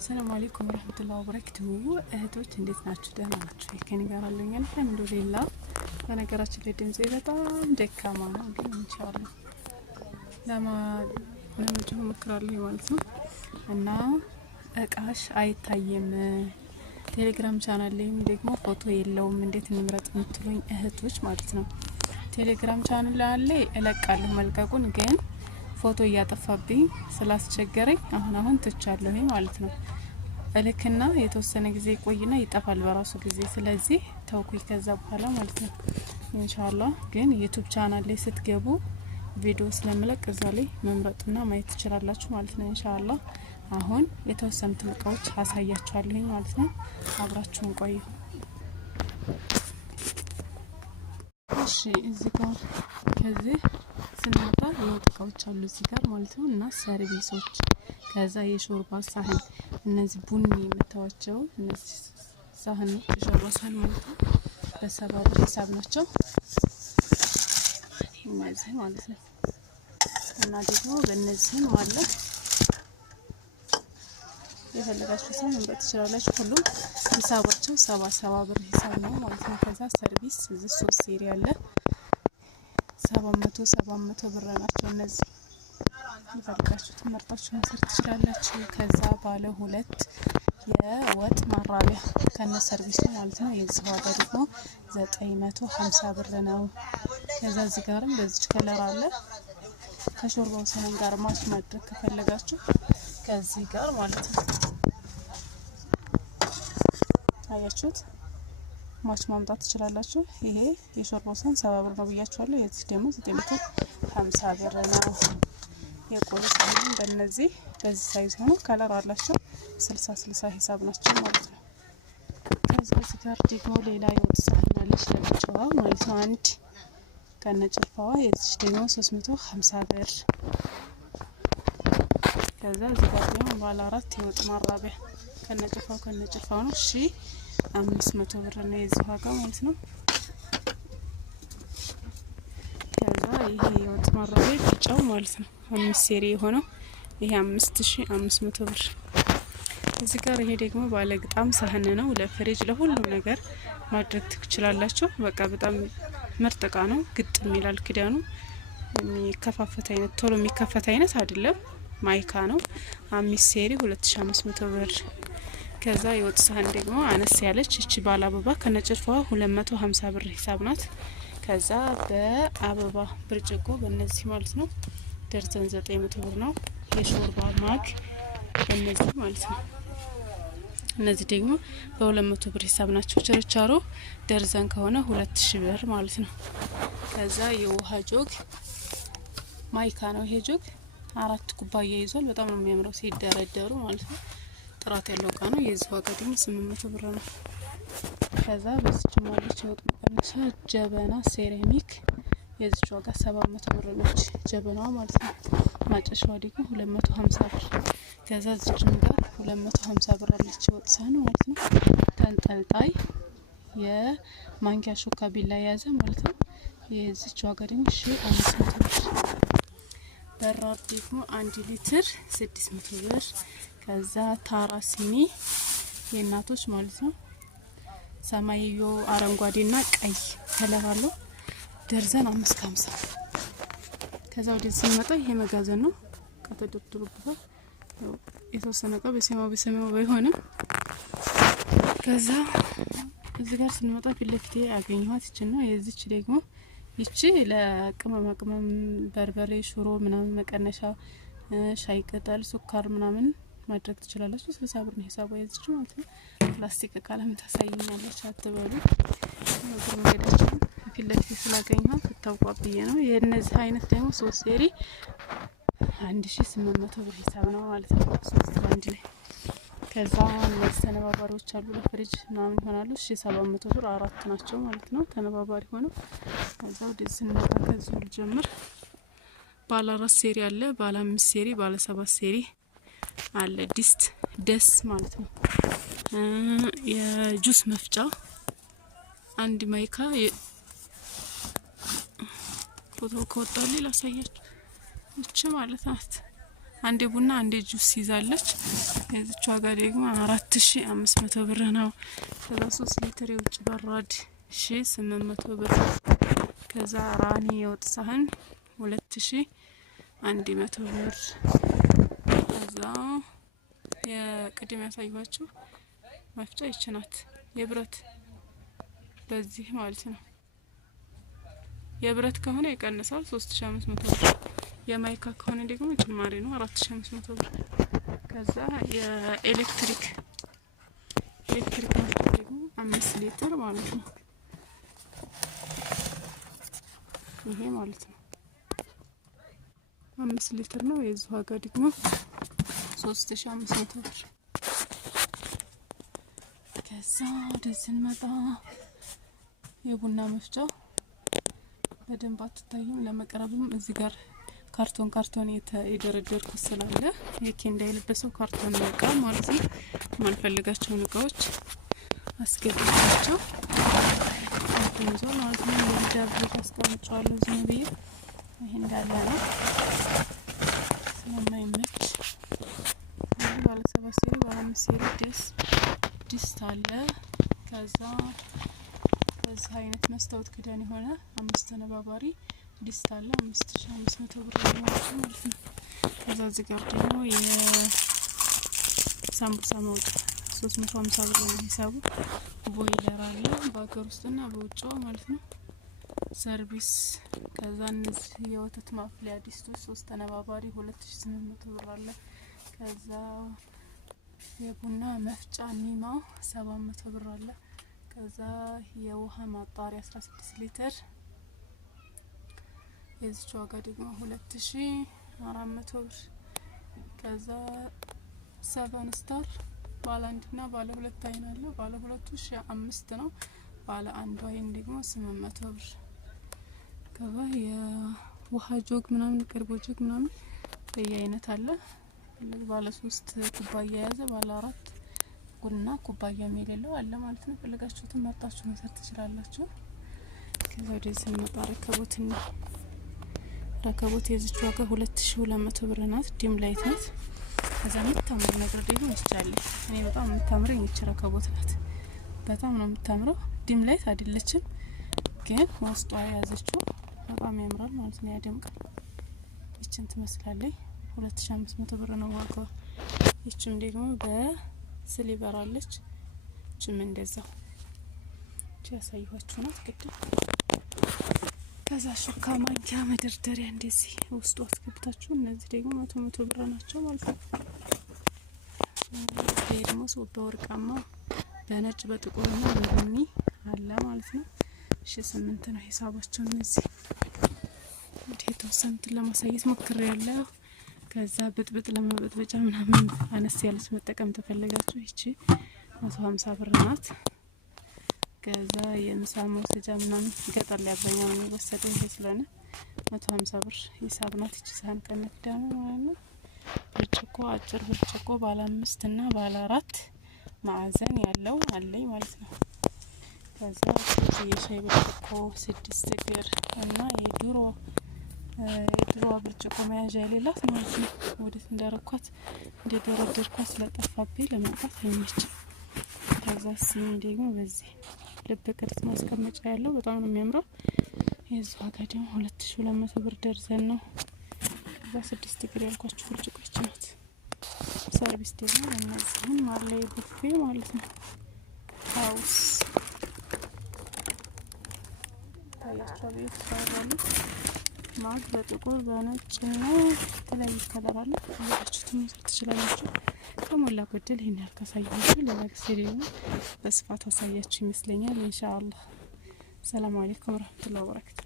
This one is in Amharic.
ሰላም አለይኩም ወራህመቱላሂ ወበረካቱሁ። እህቶች እንዴት ናችሁ? ደህና ናችሁ? ከኔ ጋር አለኝ አልሐምዱሊላህ። በነገራችን ላይ ድምጼ በጣም ደካማ ነው፣ ግን ኢንሻአላህ ለመጮህ እሞክራለሁ ማለት ነው። እና እቃሽ አይታየም ቴሌግራም ቻናል ላይም ደግሞ ፎቶ የለውም እንዴት እንምረጥ የምትሉኝ እህቶች ማለት ነው። ቴሌግራም ቻናል ላይ እለቃለሁ መልቀቁን፣ ግን ፎቶ እያጠፋብኝ ስላስቸገረኝ አሁን ትቻለሁ ማለት ነው። እልክና የተወሰነ ጊዜ ቆይና ይጠፋል በራሱ ጊዜ። ስለዚህ ተውኩኝ ከዛ በኋላ ማለት ነው። ኢንሻአላህ ግን ዩቲዩብ ቻናል ላይ ስትገቡ ቪዲዮ ስለምለቅ እዛ ላይ መምረጥና ማየት ትችላላችሁ ማለት ነው። ኢንሻአላህ አሁን የተወሰኑት እቃዎች አሳያችኋለሁ ማለት ነው። አብራችሁን ቆዩ። እሺ እዚህ ጋር ከዚህ ስንመጣ የወጥ እቃዎች አሉ እዚህ ጋር ማለት ነው። እና ሰርቪሶች፣ ከዛ የሾርባ ሳህን፣ እነዚህ ቡኒ የምታዋቸው እነዚህ ሳህን የሾርባ ሳህን ማለት ነው። በሰባ ብር ሂሳብ ናቸው እነዚህ ማለት ነው። እና ደግሞ በእነዚህም አለ የፈለጋችሁትን መምረጥ ትችላላችሁ። ሁሉም ሂሳባቸው 70 ብር ሂሳብ ነው ማለት ነው። ከዛ ሰርቪስ እዚህ 3 ሴሪ አለ 700 ብር ናቸው። እነዚህ የፈለጋችሁትን መርጣችሁ መስራት ትችላላችሁ። ከዛ ባለ 2 የወጥ ማራቢያ ከነ ሰርቪሱ ማለት ነው። የዚህ ዋጋ ደግሞ 950 ብር ነው። ከዛ እዚህ ጋርም በዚች ከለር አለ ከሾርባው ሳህን ጋር ማች ማድረግ ከፈለጋችሁ ከዚህ ጋር ማለት ነው። አያችሁት? ማች ማምጣት ትችላላችሁ። ይሄ የሾርባው ሳህን 70 ብር ነው ብያችኋለሁ። የዚህ ደግሞ 950 ብር ነው። የቆሎ ሳህን በእነዚህ በዚህ ሳይዝ ሆኖ ከለር አላቸው 60 ሂሳብ ናቸው ማለት ነው። ከዚህ ጋር ደግሞ ሌላ የወጥ ሳህን አለች ለብቻዋ ማለት ነው። አንድ ከነጭልፋዋ የዚህ ደግሞ 350 ብር። ከዛ እዚህ ጋር ደግሞ ባለ 4 የወጥ ማራቢያ ከነጭልፋው ነው 1500 ብር ነው የዚህ ዋጋ ማለት ነው። ከዛ ይሄ የወጥ ማራቢያ ቢጫው ማለት ነው 5 ሴሪ የሆነው ይሄ 5500 ብር። እዚህ ጋር ይሄ ደግሞ ባለ ግጣም ሳህን ነው። ለፍሪጅ ለሁሉም ነገር ማድረግ ትችላላችሁ። በቃ በጣም ምርጥ እቃ ነው። ግጥም ይላል ክዳኑ። የሚከፋፈት አይነት ቶሎ የሚከፈት አይነት አይደለም። ማይካ ነው 5 ሴሪ 2500 ብር። ከዛ የወጥ ሳህን ደግሞ አነስ ያለች እቺ ባለ አበባ ከነጭልፋዋ 250 ብር ሂሳብ ናት። ከዛ በአበባ ብርጭቆ በእነዚህ ማለት ነው ደርዘን 900 ብር ነው። የሾርባ ማግ በእነዚህ ማለት ነው። እነዚህ ደግሞ በ200 ብር ሂሳብ ናቸው። ችርቻሮ ደርዘን ከሆነ 2000 ብር ማለት ነው። ከዛ የውሃ ጆግ ማይካ ነው። ይሄ ጆግ 4 ኩባያ ይዟል። በጣም ነው የሚያምረው ሲደረደሩ ማለት ነው። ጥራት ያለው እቃ ነው። የዚህ ዋጋ ደግሞ 800 ብር ነው። ከዛ በዚህ ማለች የወጥ መቀነሻ ጀበና ሴራሚክ የዚህ ዋጋ 700 ብር ነች ጀበናዋ ማለት ነው። ማጨሻዋ ደግሞ 250 ብር። ከዛ እዚህም ጋር 250 ብር አለች ወጥ ሳህን ማለት ነው። ተንጠልጣይ የማንኪያ ሹካ ቢላ የያዘ ማለት ነው። የዚህ ዋጋ ደግሞ 1500 ብር። በራድ ደግሞ 1 ሊትር 600 ብር። ከዛ ታራ ሲኒ የእናቶች ማለት ነው። ሰማያዊ አረንጓዴና ቀይ ከለር አለው ደርዘን 550። ከዛ ወደዚህ ስንመጣ ይሄ መጋዘን ነው። ከተደረደሩበት የተወሰነ እቃ በሰማያዊ ባይሆንም ከዛ እዚህ ጋር ስንመጣ ፊት ለፊት ያገኘኋት እቺ ነው። የዚች ደግሞ ይቺ ለቅመማ ቅመም በርበሬ፣ ሽሮ ምናምን መቀነሻ፣ ሻይ ቅጠል፣ ሱካር ምናምን ማድረግ ትችላላችሁ። 60 ብር ነው ሂሳቡ የዚች ማለት ነው። ፕላስቲክ እቃ ለምን ታሳይኛለች አትበሉ። መንገዳችን ፊት ለፊት ስላገኘኋት ተታውቋ ብዬ ነው። የነዚህ አይነት ደግሞ 3 ሴሪ 1800 ብር ሂሳብ ነው ማለት ነው። 3 ባንድ ላይ። ከዛ እነዚህ ተነባባሪዎች አሉ ለፍሪጅ ምናምን ይሆናሉ 700 ብር 4 ናቸው ማለት ነው ተነባባሪ ሆነው። ከዛ ወደዚህ ስንመጣ ከዚህ ልጀምር። ባለ 4 ሴሪ አለ፣ ባለ 5 ሴሪ፣ ባለ 7 ሴሪ አለ። ዲስት ደስ ማለት ነው። የጁስ መፍጫ አንድ ማይካ ፎቶ ከወጣልኝ ላሳያችሁ። እቺ ማለት ናት። አንዴ ቡና አንዴ ጁስ ይዛለች። የዚች ዋጋ ደግሞ 4500 ብር ነው። ከዛ 3 ሊትር የውጭ በራድ 1800 ብር። ከዛ ራኒ የወጥ ሳህን 2100 ብር። ከዛ የቅድም ያሳዩዋችሁ መፍጫ ይችናት የብረት በዚህ ማለት ነው። የብረት ከሆነ ይቀንሳል 3500 ብር። የማይካ ከሆነ ደግሞ ጭማሪ ነው 4500 ብር። ከዛ የኤሌክትሪክ መፍጫ ደግሞ 5 ሊትር ማለት ነው። ይሄ ማለት ነው 5 ሊትር ነው። የዚህ ዋጋ ደግሞ 3500 ብር። ከዛ ወደዚህ እንመጣ። የቡና መፍጫው በደንብ አትታዩም፣ ለመቅረብም እዚህ ጋር ካርቶን የደረደርኩት ስላለ የኬ እንዳይለበሰው ካርቶን እቃ ማለት ነው። ማልፈልጋቸውን እቃዎች አስገብቻቸው ይዟል ማለት ነው። የዳብሮት አስቀምጫዋለሁ ዝም ብዬ ይሄ እንዳለ ነው ስለማይመች። ባለ 7 ሴሪ ባለ 5 ሴሪ ድስት አለ። ከዛ በዚህ አይነት መስታወት ክዳን የሆነ 5 ተነባባሪ ድስት አለ 5500 ብር ማለት ነው። ከዛ እዚህ ጋር ደግሞ የሳምቡሳ መውጫ 350 ብር ነው ሂሳቡ። ቦይለር አለ በአገር ውስጥና በውጭ ማለት ነው። ሰርቪስ። ከዛ እነዚህ የወተት ማፍሊያ ድስቶች 3 ተነባባሪ 2800 ብር አለ። ከዛ የቡና መፍጫ ኒማው 700 ብር አለ። ከዛ የውሃ ማጣሪያ 16 ሊትር የዚች ዋጋ ደግሞ 2400 ብር። ከዛ 7 ስታር ባለ 1 እና ባለ 2 አይን አለ። ባለ 2 5 ነው። ባለ 1 አይን ደግሞ 800 ብር። ከዛ የውሃ ጆግ ምናምን ቅርቦ ጆግ ምናምን በየአይነት አለ። ባለ 3 ኩባያ የያዘ ባለ 4 ቡና ኩባያ የሌለው አለ ማለት ነው። ፈለጋችሁትን መርጣችሁ መሰረት ትችላላችሁ። ከዛ ወደዚህ እንመጣ። ረከቦት የዚች ዋጋ 2200 ብር ናት። ዲም ላይት ናት። ከዛ የምታምር ነገር ደግሞ ይቻላል። እኔ በጣም የምታምረኝ ይች ረከቦት ናት። በጣም ነው የምታምረው። ዲም ላይት አይደለችም ግን ውስጧ የያዘችው በጣም ያምራል ማለት ነው። ያደምቃል። ይችን ትመስላለች። 2500 ብር ነው ዋጋው። ይችም ደግሞ በስሊቨር አለች። ይችም እንደዛው ያሳየኋችሁ ናት ቅድም። ከዛ ሹካ፣ ማንኪያ፣ መደርደሪያ እንደዚህ ውስጡ አስገብታችሁ እነዚህ ደግሞ 100 ብር ናቸው ማለት ነው። ይሄ ደግሞ በወርቃማ በነጭ በጥቁርና በቡኒ አለ ማለት ነው። 8 ነው ሂሳባቸው። እነዚህ እንዴት የተወሰኑትን ለማሳየት ሞክሬያለሁ። ከዛ ብጥብጥ ለመበጥበጫ ምናምን አነስ ያለች መጠቀም ተፈለጋችሁ ይቺ 150 ብር ናት። ከዛ የምሳ መውሰጃ ምናምን ገጠር ላይ አብዛኛው የሚወሰደው ይሄ ስለሆነ 150 ብር ሂሳብ ናት። ይቺ ሳህን ከነክዳኑ ማለት ነው። ብርጭቆ አጭር ብርጭቆ ባለ 5 እና ባለ 4 ማዕዘን ያለው አለኝ ማለት ነው። ከዛ የሻይ ብርጭቆ 6 እግር እና የድሮ ብርጭቆ መያዣ የሌላት ማለት ነው። ወዴት እንዳረኳት እንደደረደርኳት ስለጠፋብኝ ለማውጣት አይመችም። ከዛ ሲኒ ደግሞ በዚህ ልብ ቅርጽ ማስቀመጫ ያለው በጣም ነው የሚያምረው። የዚህ ዋጋ ደግሞ 2200 ብር ደርዘን ነው። ከዛ 6 እግር ያልኳችሁ ብርጭቆች ናት። ሰርቪስ ደግሞ እነዚህም አለ ቡፌ ማለት ነው። ሀውስ ታያቸው ቤት ሳይሆኑ ማት በጥቁር በነጭ ነው የተለያዩ ከለር አለ። ያላችሁትን መውሰድ ትችላላችሁ። ከሞላ ጎደል ይሄን ያልካሳያችሁ ሌላ ጊዜ ደግሞ በስፋት አሳያችሁ ይመስለኛል ኢንሻአላህ። ሰላም አለይኩም ወራህመቱላሂ ወበረካቱ።